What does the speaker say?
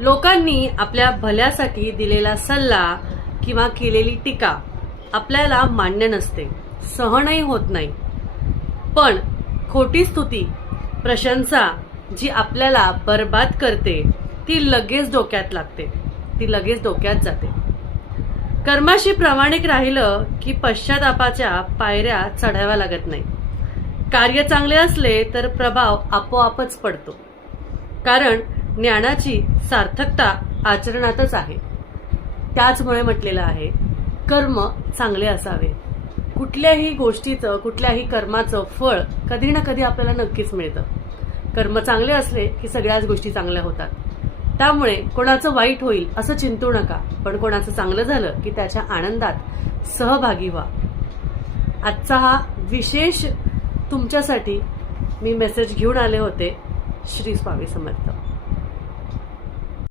लोकांनी आपल्या भल्यासाठी दिलेला सल्ला किंवा केलेली टीका आपल्याला मान्य नसते, सहनही होत नाही. पण खोटी स्तुती, प्रशंसा जी आपल्याला बर्बाद करते ती लगेच डोक्यात लागते, ती लगेच डोक्यात जाते. कर्माशी प्रामाणिक राहिलं की पश्चातापाच्या पायऱ्या चढाव्या लागत नाही. कार्य चांगले असले तर प्रभाव आपोआपच पडतो, कारण ज्ञानाची सार्थकता आचरणातच आहे. त्याचमुळे म्हटलेलं आहे, कर्म चांगले असावे. कुठल्याही गोष्टीचं, कुठल्याही कर्माचं फळ कधी ना कधी आपल्याला नक्कीच मिळतं. कर्म चांगले असले की सगळ्याच गोष्टी चांगल्या होतात. त्यामुळे कोणाचं वाईट होईल असं चिंतू नका, पण कोणाचं चांगलं झालं की त्याच्या आनंदात सहभागी व्हा. आजचा हा विशेष तुमच्यासाठी मी मेसेज घेऊन आले होते. श्री स्वामी समर्थ.